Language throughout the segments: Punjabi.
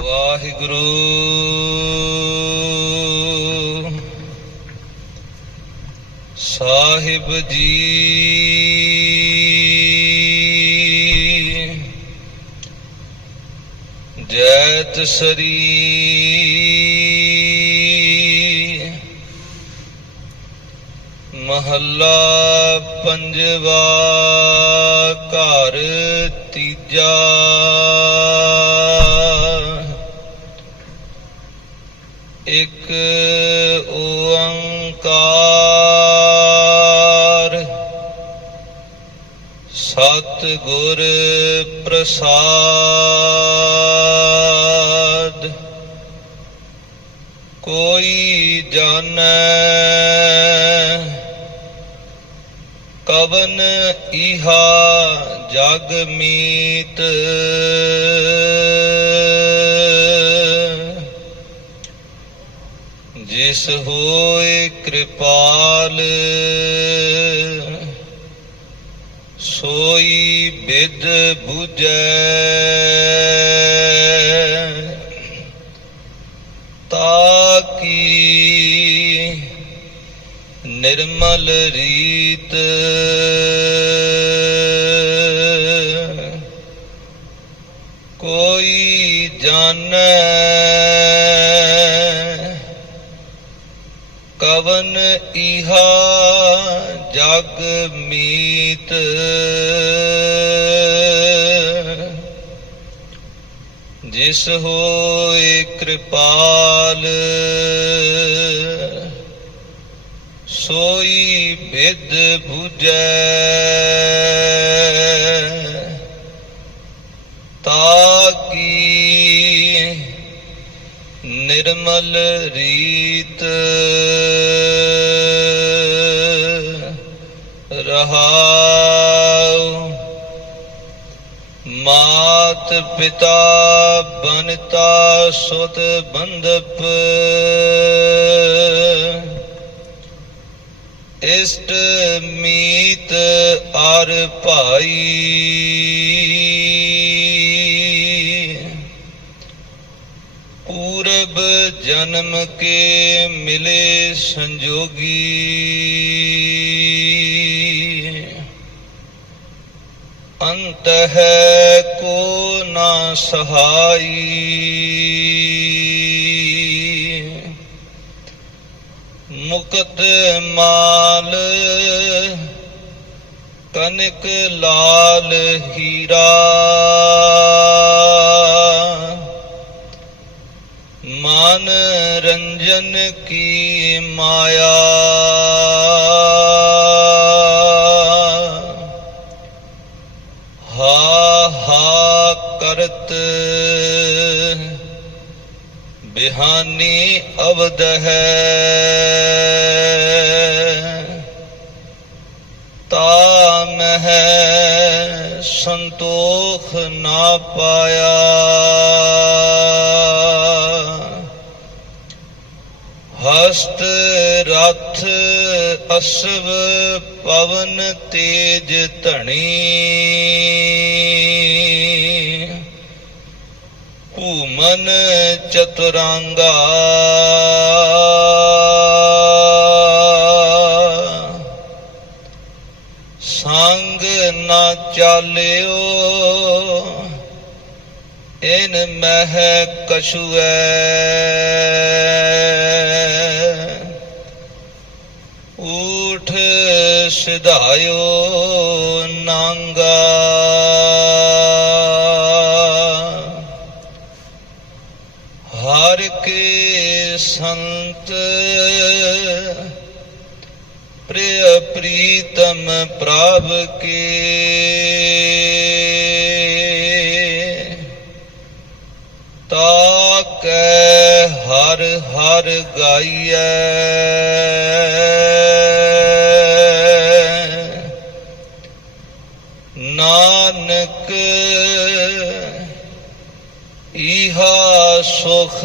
ਵਾਹਿਗੁਰੂ। ਸਾਹਿਬ ਜੀ। ਜੈਤ ਸਰੀ। ਮਹੱਲਾ ਪੰਜਵਾ ਘਰ ਤੀਜਾ। ਇੱਕ ਓੰਕਾਰ। ਸਤ ਗੁਰ ਪ੍ਰਸਾਦ। ਕੋਈ ਜਾਣੈ ਕਵਨ ਇਹਾ ਜਗ ਮੀਤ। ਜਿਸ ਹੋਏ ਕਿਰਪਾਲ ਸੋਈ ਬਿਦ 부ਜੈ ਤਾਕੀ ਨਿਰਮਲ ਰੀਤ ਕੋਈ ਜਾਣੈ ਕਵਨ ਇਹਾ ਜਗ ਮੀਤ। ਜਿਸ ਹੋਏ ਕਿਰਪਾਲ ਸੋਈ ਬਿਦ 부ਜੈ ਤਾਕੀ ਨਿਰਮਲ ਰੀਤ। ਰਹਾਉ ਮਾਤ ਪਿਤਾ ਬਨਤਾ ਸੁਤ ਬੰਧਪ। ਇਸ਼ਟ ਮੀਤ ਅਰ ਭਾਈ। ਪੂਰਬ ਜਨਮ ਕੇ ਮਿਲੇ ਸੰਜੋਗੀ। ਅੰਤ ਹੈ ਕੋ ਨਾ ਸਹਾਈ। ਮੁਕਤ ਮਾਲ ਕਨਕ ਲਾਲ ਹੀਰਾ। ਮਨ ਰੰਜਨ ਕੀ ਮਾਇਆ? ਹਾ ਹਾ ਕਰਤ ਬਿਹਾਨੀ ਅਵਦ ਹੈ। ਤਾਮ ਹੈ ਸੰਤੋਖ ਨਾ ਪਾਇਆ। ਹਸਤ ਰਥ ਅਸਵ ਪਵਨ ਤੇਜ ਧਣੀ। ਭੂਮਨ ਚਤੁਰਾਂਗਾ। ਸੰਗ ਨਾ ਚਾਲਿਓ ਇਨ ਮਹਿ ਕਛੁਐ। ਸਿਧਾਇਓ ਨਾਂਗਾ ਹਰ ਕੇ ਸੰਤ ਪ੍ਰਿਯ ਪ੍ਰੀਤਮ ਪ੍ਰਭ ਕੇ ਤਾਕੈ ਹਰ ਹਰ ਗਾਈਐ ਮੁਖ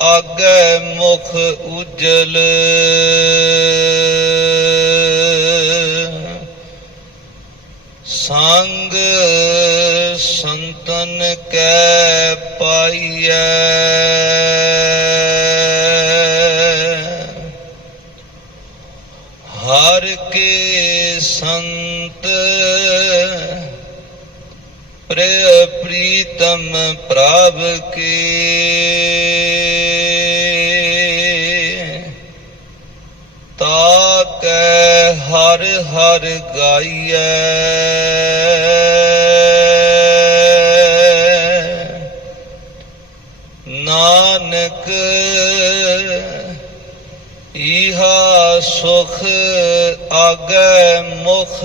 ਸੁਖ ਮੁਖ ਉਜਲ। ਸੰਗ ਸੰਤਨ ਕੈ ਪਾਇਆ ਪਾਈਐ। ਹਰ ਕੇ ਸੰਤ ਪ੍ਰਿਯ ਪ੍ਰੀਤਮ ਪ੍ਰਭ ਕੇ ਤਾ ਕੈ ਹਰ ਹਰ ਗਾਈਐ ਨਾਨਕ ਇਹਾ ਸੁਖ ਆਗੈ ਮੁਖ